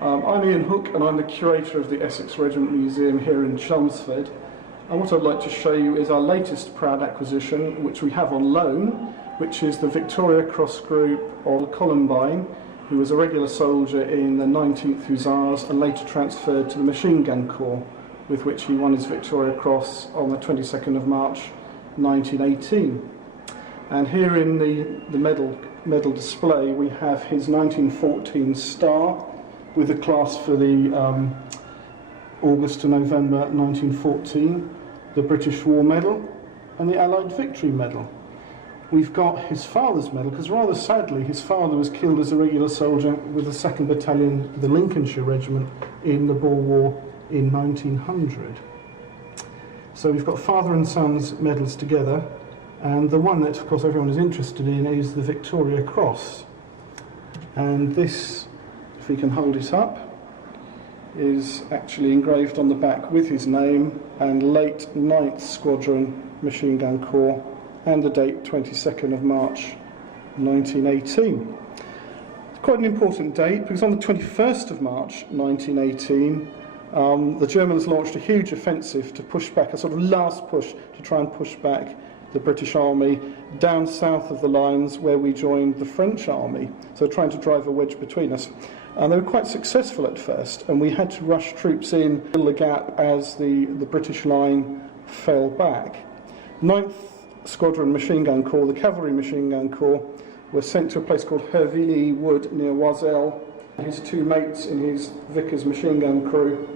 I'm Ian Hook and I'm the curator of the Essex Regiment Museum here in Chelmsford. And what I'd like to show you is our latest proud acquisition, which we have on loan, which is the Victoria Cross Group of Columbine, who was a regular soldier in the 19th Hussars and later transferred to the Machine Gun Corps, with which he won his Victoria Cross on the 22nd of March 1918. And here in the medal display we have his 1914 star with the clasp for the August to November 1914, the British War Medal and the Allied Victory Medal. We've got his father's medal, because rather sadly his father was killed as a regular soldier with the 2nd Battalion, the Lincolnshire Regiment, in the Boer War in 1900. So we've got father and son's medals together, and the one that of course everyone is interested in is the Victoria Cross. And this, if we can hold it up, is actually engraved on the back with his name and late 9th Squadron Machine Gun Corps, and the date 22nd of March 1918. It's quite an important date because on the 21st of March 1918 the Germans launched a huge offensive to push back, a sort of last push to try and push back the British Army down south of the lines where we joined the French Army, so trying to drive a wedge between us. And they were quite successful at first, and we had to rush troops in, fill the gap as the British line fell back. 9th Squadron Machine Gun Corps, the Cavalry Machine Gun Corps, were sent to a place called Herville Wood near Oiselle. His two mates in his Vickers machine gun crew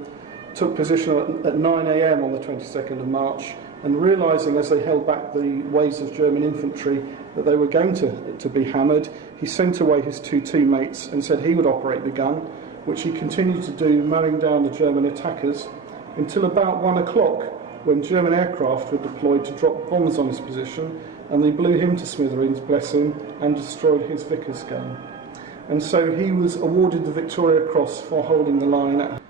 took position at 9 AM on the 22nd of March, and realising as they held back the waves of German infantry that they were going to be hammered, he sent away his two teammates and said he would operate the gun, which he continued to do, mowing down the German attackers until about 1 o'clock, when German aircraft were deployed to drop bombs on his position, and they blew him to smithereens, bless him, and destroyed his Vickers gun. And so he was awarded the Victoria Cross for holding the line.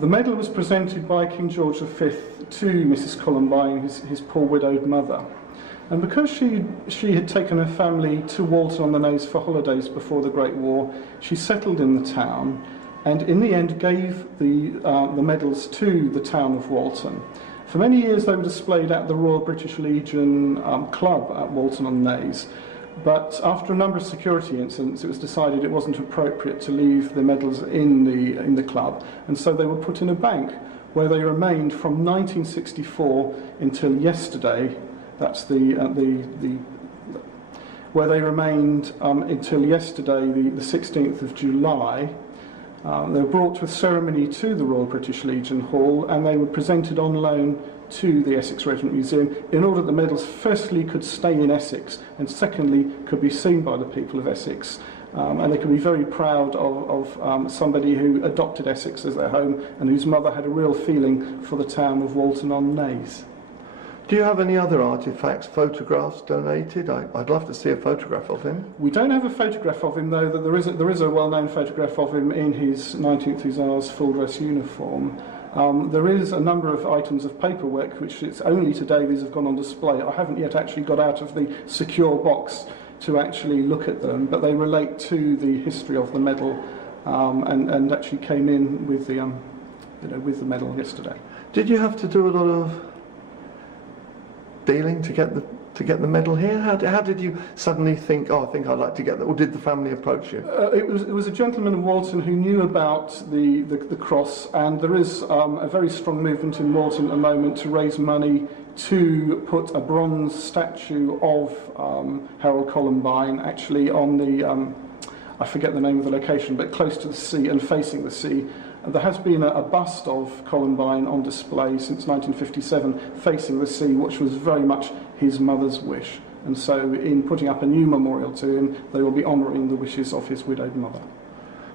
The medal was presented by King George V to Mrs. Columbine, his poor widowed mother. And because she had taken her family to Walton-on-the-Naze for holidays before the Great War, she settled in the town, and in the end gave the medals to the town of Walton. For many years they were displayed at the Royal British Legion Club at Walton-on-the-Naze, but after a number of security incidents it was decided it wasn't appropriate to leave the medals in the club, and so they were put in a bank where they remained from 1964 until yesterday. That's where they remained until yesterday, the 16th of July. They were brought with ceremony to the Royal British Legion Hall, and they were presented on loan to the Essex Regiment Museum in order that the medals firstly could stay in Essex, and secondly could be seen by the people of Essex, and they could be very proud of somebody who adopted Essex as their home and whose mother had a real feeling for the town of Walton-on-the-Naze. Do you have any other artefacts, photographs donated? I'd love to see a photograph of him. We don't have a photograph of him, though. There is a well-known photograph of him in his 19th Hussars full dress uniform. There is a number of items of paperwork which it's only today these have gone on display. I haven't yet actually got out of the secure box to actually look at them, but they relate to the history of the medal, and actually came in with the with the medal yesterday. Did you have to do a lot of dealing to get the medal here? How did you suddenly think, oh, I think I'd like to get that, or did the family approach you? It was a gentleman in Walton who knew about the cross, and there is a very strong movement in Walton at the moment to raise money to put a bronze statue of Herbert Columbine actually on the, I forget the name of the location, but close to the sea and facing the sea. There has been a bust of Columbine on display since 1957 facing the sea, which was very much his mother's wish. And so in putting up a new memorial to him, they will be honouring the wishes of his widowed mother.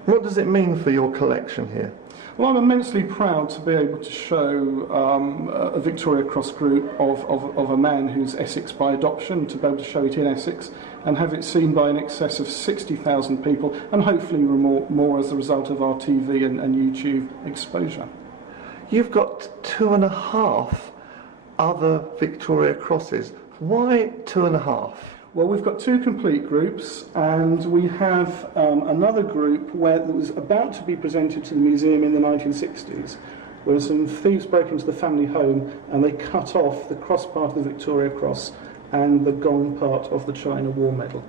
What does it mean for your collection here? Well, I'm immensely proud to be able to show a Victoria Cross group of a man who's Essex by adoption, to be able to show it in Essex and have it seen by in excess of 60,000 people, and hopefully more as a result of our TV and YouTube exposure. You've got 2.5 other Victoria Crosses. Why 2.5? Well, we've got two complete groups, and we have another group where it was about to be presented to the museum in the 1960s, where some thieves broke into the family home and they cut off the cross part of the Victoria Cross and the gong part of the China War Medal.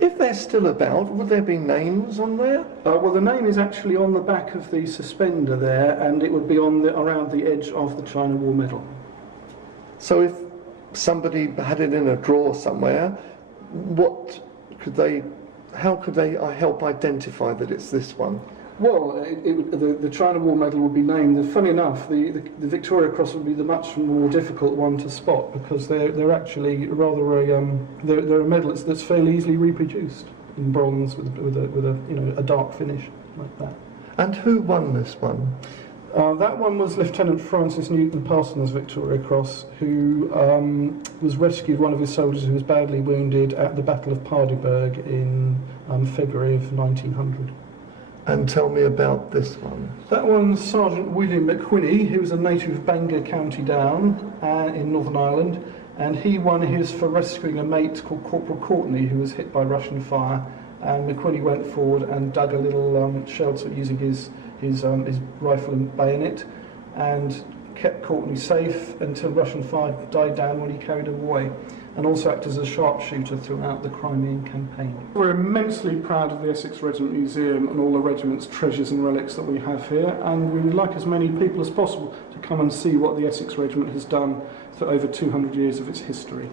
If they're still about, would there be names on there? Well, the name is actually on the back of the suspender there, and it would be on around the edge of the China War Medal. So if somebody had it in a drawer somewhere, how could they help identify that it's this one? Well, the China War Medal would be named. Funny enough, the Victoria Cross would be the much more difficult one to spot, because they're actually rather they're a medal that's fairly easily reproduced in bronze with a dark finish like that. And who won this one? That one was Lieutenant Francis Newton Parsons' Victoria Cross, who was rescued one of his soldiers who was badly wounded at the Battle of Paardeberg in February of 1900. And tell me about this one. That one's Sergeant William McWhinney, who was a native of Bangor, County Down, in Northern Ireland, and he won his for rescuing a mate called Corporal Courtney, who was hit by Russian fire, and McWhinney went forward and dug a little shelter using his rifle and bayonet, and kept Courtney safe until Russian fire died down when he carried him away, and also acted as a sharpshooter throughout the Crimean campaign. We're immensely proud of the Essex Regiment Museum and all the regiment's treasures and relics that we have here, and we would like as many people as possible to come and see what the Essex Regiment has done for over 200 years of its history.